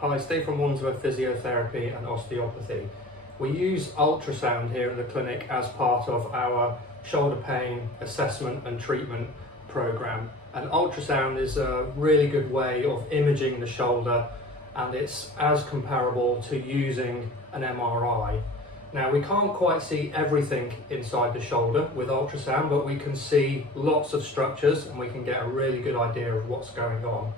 Hi, Steve from Wandsworth Physiotherapy and Osteopathy. We use ultrasound here at the clinic as part of our shoulder pain assessment and treatment program. And ultrasound is a really good way of imaging the shoulder, and it's as comparable to using an MRI. Now, we can't quite see everything inside the shoulder with ultrasound, but we can see lots of structures and we can get a really good idea of what's going on.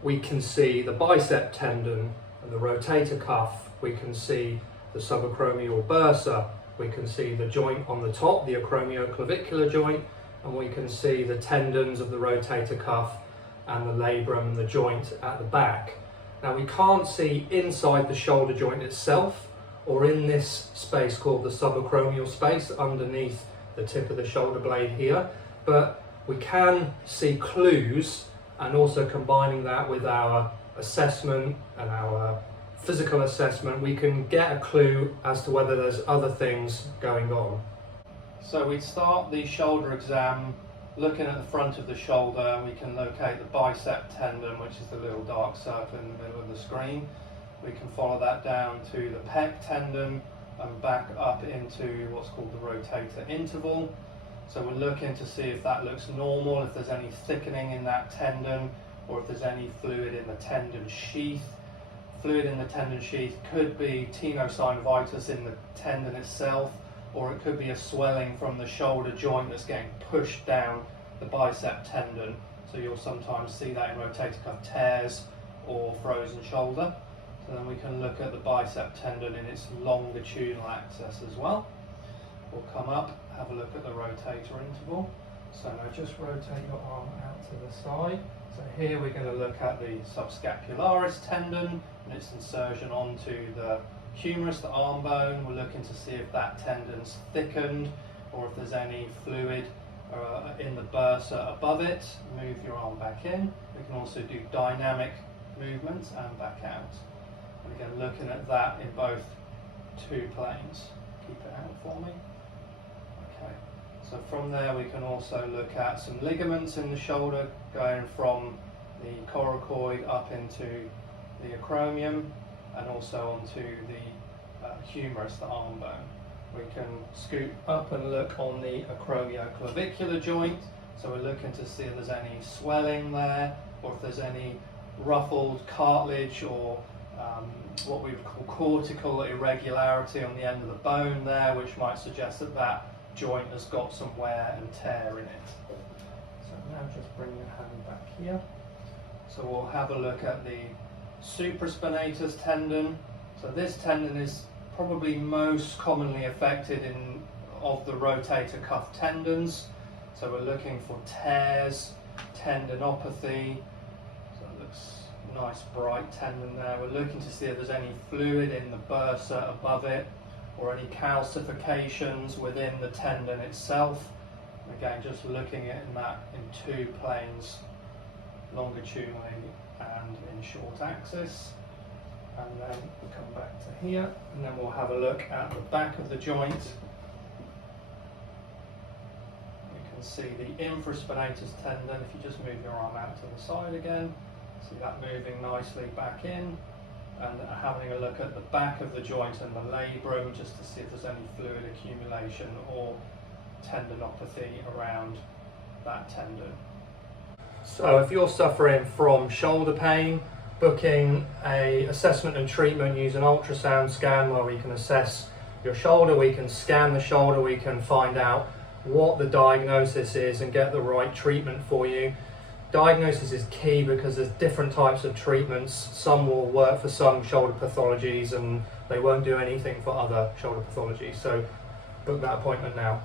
We can see the bicep tendon and the rotator cuff. We can see the subacromial bursa. We can see the joint on the top, the acromioclavicular joint, and we can see the tendons of the rotator cuff and the labrum, the joint at the back. Now, we can't see inside the shoulder joint itself or in this space called the subacromial space underneath the tip of the shoulder blade here, but we can see clues, and also combining that with our assessment and our physical assessment, we can get a clue as to whether there's other things going on. So we start the shoulder exam looking at the front of the shoulder, and we can locate the bicep tendon, which is the little dark circle in the middle of the screen. We can follow that down to the pec tendon and back up into what's called the rotator interval. So we're looking to see if that looks normal, if there's any thickening in that tendon, or if there's any fluid in the tendon sheath. Fluid in the tendon sheath could be tenosynovitis in the tendon itself, or it could be a swelling from the shoulder joint that's getting pushed down the bicep tendon. So you'll sometimes see that in rotator cuff tears or frozen shoulder. So then we can look at the bicep tendon in its longitudinal axis as well. We'll come up, have a look at the rotator interval. So now just rotate your arm out to the side. So here we're going to look at the subscapularis tendon and its insertion onto the humerus, the arm bone. We're looking to see if that tendon's thickened or if there's any fluid in the bursa above it. Move your arm back in. We can also do dynamic movements and back out. And again, looking at that in both two planes. Keep it out for me. Okay, so from there we can also look at some ligaments in the shoulder going from the coracoid up into the acromion and also onto the humerus, the arm bone. We can scoot up and look on the acromioclavicular joint, so we're looking to see if there's any swelling there or if there's any ruffled cartilage or what we would call cortical irregularity on the end of the bone there, which might suggest that that joint has got some wear and tear in it. So now just bring your hand back here. So we'll have a look at the supraspinatus tendon. So this tendon is probably most commonly affected of the rotator cuff tendons. So we're looking for tears, tendinopathy. So it looks nice bright tendon there. We're looking to see if there's any fluid in the bursa above it or any calcifications within the tendon itself. Again, just looking at that in two planes, longitudinally and in short axis. And then we'll come back to here, and then we'll have a look at the back of the joint. You can see the infraspinatus tendon. If you just move your arm out to the side again, see that moving nicely back in, and having a look at the back of the joint and the labrum just to see if there's any fluid accumulation or tendinopathy around that tendon. So if you're suffering from shoulder pain, booking a assessment and treatment using ultrasound scan where we can assess your shoulder, we can scan the shoulder, we can find out what the diagnosis is and get the right treatment for you. Diagnosis is key because there's different types of treatments. Some will work for some shoulder pathologies and they won't do anything for other shoulder pathologies. So book that appointment now.